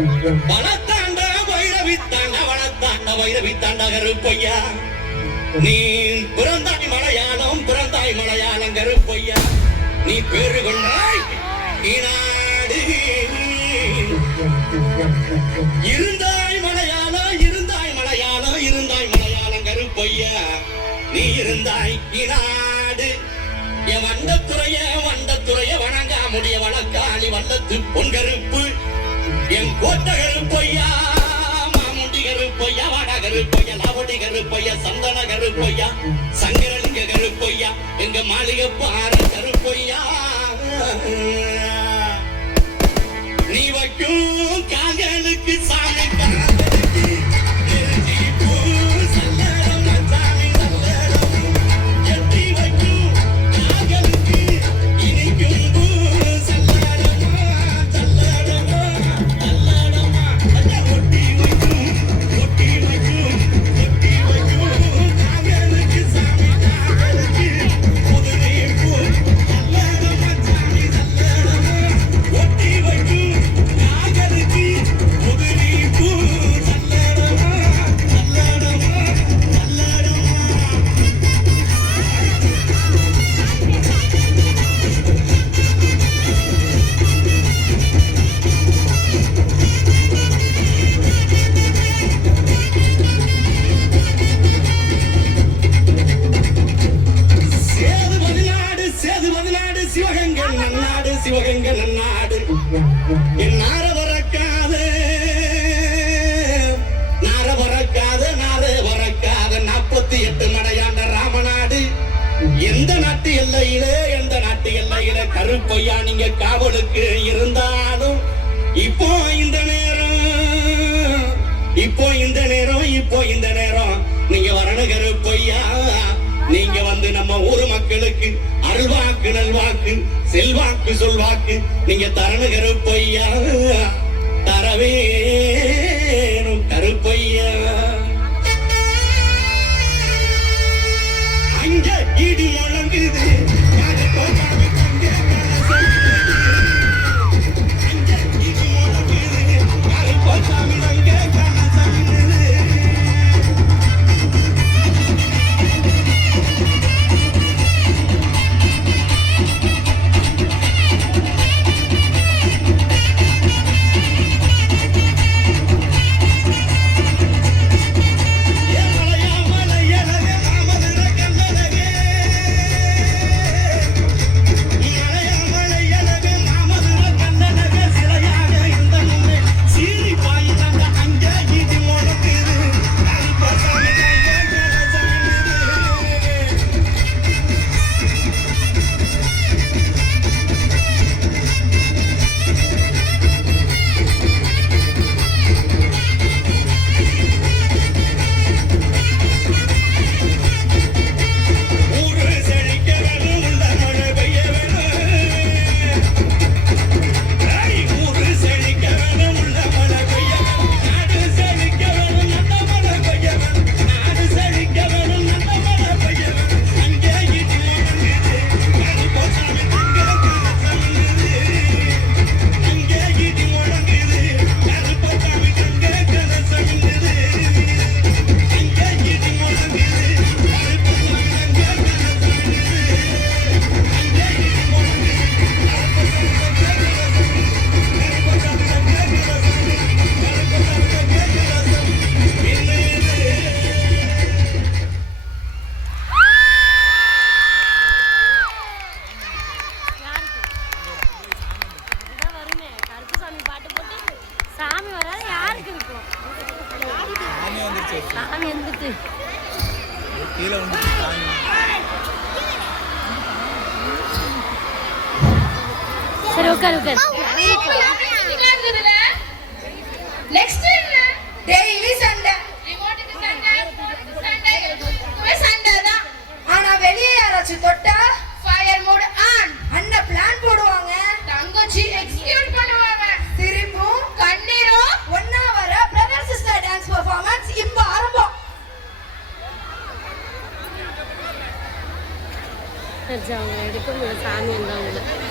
வளத்தாண்ட வைரவித்தாண்ட வளத்தாண்ட வைரவித்தாண்ட கருப்பையா நீ பிறந்தாய் மலையாளம் கருப்பையா நீ பேரு கொண்டாய் நாடு இருந்தாய் மலையாளம் கருப்பையா நீ இருந்தாய் நாடு என் வண்டத்துறைய வணங்கா முடிய வழக்காளி வல்லத்து பொன் கருப்பு என் கோட்ட கருப்பையா மாமுண்டி கருப்பையா வாடா கருப்பையா லாவடி கருப்பையா சந்தன கருப்பையா சங்கரலிங்க கருப்பையா எங்க மாளிகை பார கருப்பையா நீ வைக்கும் காகலுக்கு சாமி சிவகங்கை நன்னாடு என் நார பறக்காத 48 நடையாண்ட ராமநாடு எந்த நாட்டு எல்லையில கருப்பையா நீங்க காவலுக்கு இருந்தாலும் இப்போ இந்த நேரம் நீங்க வரணும் கருப்பையா நீங்க வந்து நம்ம ஊர் மக்களுக்கு அருள்வாக்கு நல்வாக்கு செல்வாக்கு சொல்வாக்கு நீங்க தரண கருப்பையா தரவேணும் கருப்பையா அங்க இடி முழங்குது சரி உட்கார் நெக்ஸ்ட் டெய்லி சண்டை ரிமோட்டுக்கு சண்டை தான் ஆனா வெளியே யாராச்சும் தொட்டா ஃபயர் மோட் ஆன் அண்ணா பிளான் போடுவாங்க தங்கச்சி எக்ஸிக்யூட் பண்ணுவாங்க திரும்பவும் கண்ணீரும் ஒண்ணா வர பிரதர் சிஸ்டர் டான்ஸ் பெர்ஃபார்மன்ஸ் இப்போ ஆரம்பம் எடுக்கும் சாமி வந்தாங்க